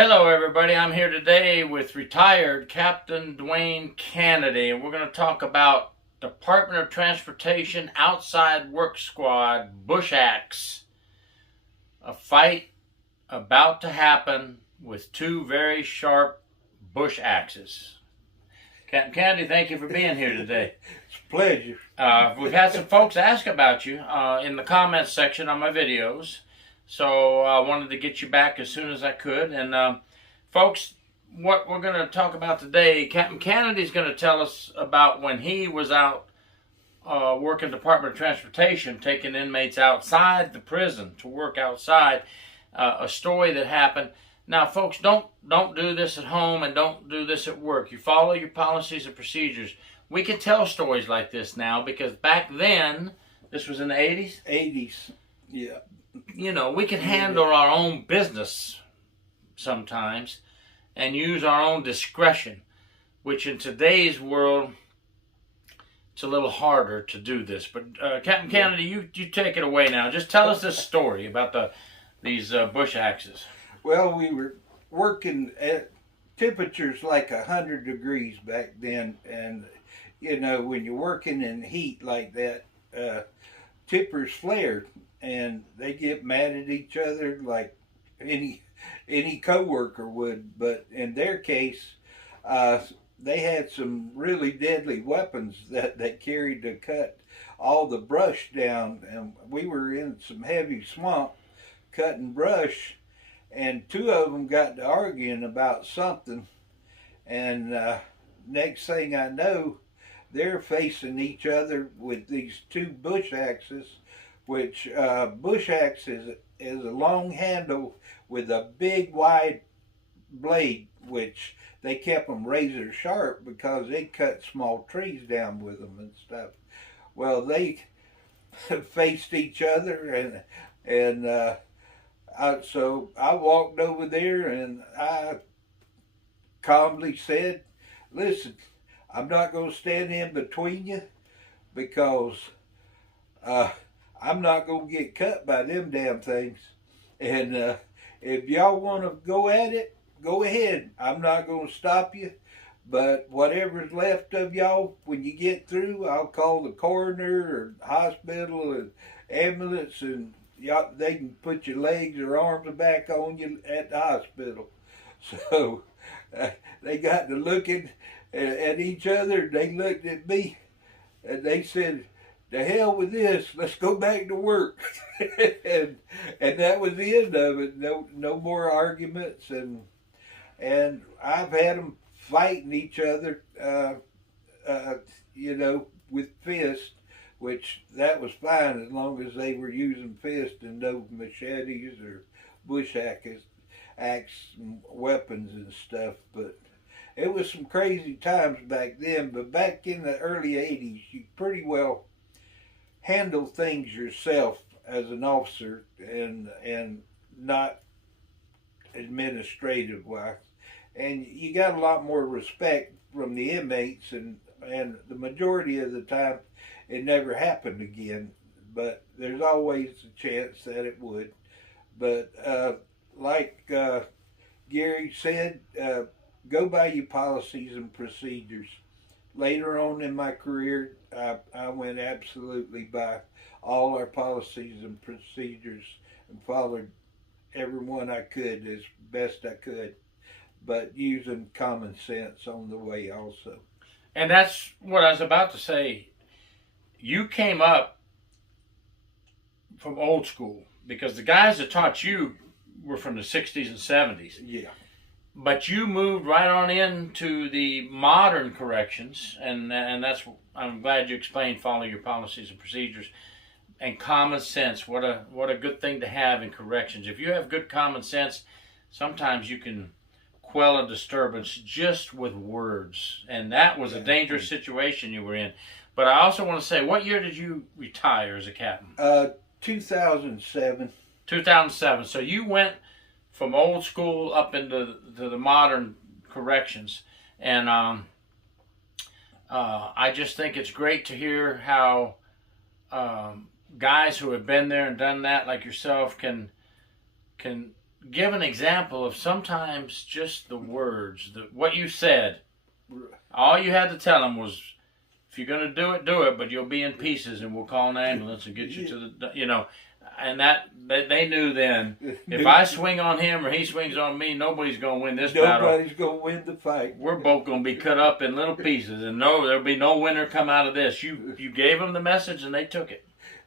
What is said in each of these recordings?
Hello, everybody. I'm here today with retired Captain Dwayne Kennedy, and we're going to talk about Department of Transportation Outside Work Squad Bush Axe. A fight about to happen with two very sharp bush axes. Captain Kennedy, thank you for being here today. It's a pleasure. We've had some folks ask about you in the comments section on my videos. So I wanted to get you back as soon as I could. And folks, what we're going to talk about today, Captain Kennedy's going to tell us about when he was out working Department of Transportation, taking inmates outside the prison to work outside, a story that happened. Now, folks, don't do this at home and don't do this at work. You follow your policies and procedures. We can tell stories like this now because back then, this was in the 80s? 80s, yeah. You know, we can handle our own business sometimes and use our own discretion, which in today's world, it's a little harder to do this. But Captain Kennedy, you take it away now. Just tell us this story about these bush axes. Well, we were working at temperatures like 100 degrees back then, and you know, when you're working in heat like that, tippers flare and they get mad at each other like any coworker would. But in their case, they had some really deadly weapons that they carried to cut all the brush down, and we were in some heavy swamp cutting brush, and two of them got to arguing about something, and next thing I know, they're facing each other with these two bush axes, which bush axe is a long handle with a big wide blade, which they kept them razor sharp because they cut small trees down with them and stuff. Well, they faced each other, and so I walked over there and I calmly said, "Listen, I'm not going to stand in between you because I'm not going to get cut by them damn things. And if y'all want to go at it, go ahead. I'm not going to stop you. But whatever's left of y'all, when you get through, I'll call the coroner or hospital and ambulance, and y'all, they can put your legs or arms back on you at the hospital." So they got to looking at each other. They looked at me and they said, "The hell with this, let's go back to work." and that was the end of it. No more arguments, and I've had them fighting each other, you know, with fists, which that was fine as long as they were using fists and no machetes or bush axe weapons and stuff. But it was some crazy times back then. But back in the early 80s, you pretty well handle things yourself as an officer, and not administrative wise, and you got a lot more respect from the inmates, and the majority of the time it never happened again, but there's always a chance that it would. But like Gary said, go by your policies and procedures. Later on in my career, I went absolutely by all our policies and procedures and followed every one I could as best I could, but using common sense on the way also. And that's what I was about to say. You came up from old school because the guys that taught you were from the 60s and 70s. Yeah. But you moved right on into the modern corrections, and that's, I'm glad you explained follow your policies and procedures and common sense. What a good thing to have in corrections. If you have good common sense, sometimes you can quell a disturbance just with words, and that was a dangerous situation you were in. But I also want to say, what year did you retire as a captain? 2007. 2007. So you went from old school up into the modern corrections, and I just think it's great to hear how guys who have been there and done that, like yourself, can give an example of sometimes just the words, what you said. All you had to tell them was, if you're going to do it, but you'll be in pieces, and we'll call an ambulance and get you to the, and that they knew then, if I swing on him or he swings on me, nobody's going to win this battle. Nobody's going to win the fight. We're both going to be cut up in little pieces, and there'll be no winner come out of this. You gave them the message, and they took it.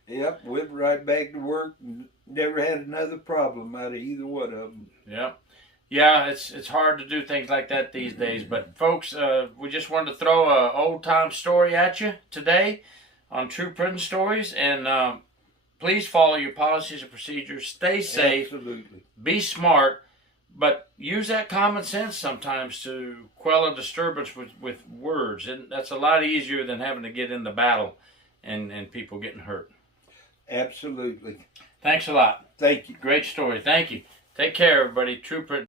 Yep, went right back to work and never had another problem out of either one of them. Yep. Yeah, it's hard to do things like that these days. But folks, we just wanted to throw a old time story at you today on True Prison Stories, and please follow your policies and procedures. Stay safe. Absolutely. Be smart, but use that common sense sometimes to quell a disturbance with words, and that's a lot easier than having to get in the battle and people getting hurt. Absolutely. Thanks a lot. Thank you. Great story. Thank you. Take care, everybody. True Prison.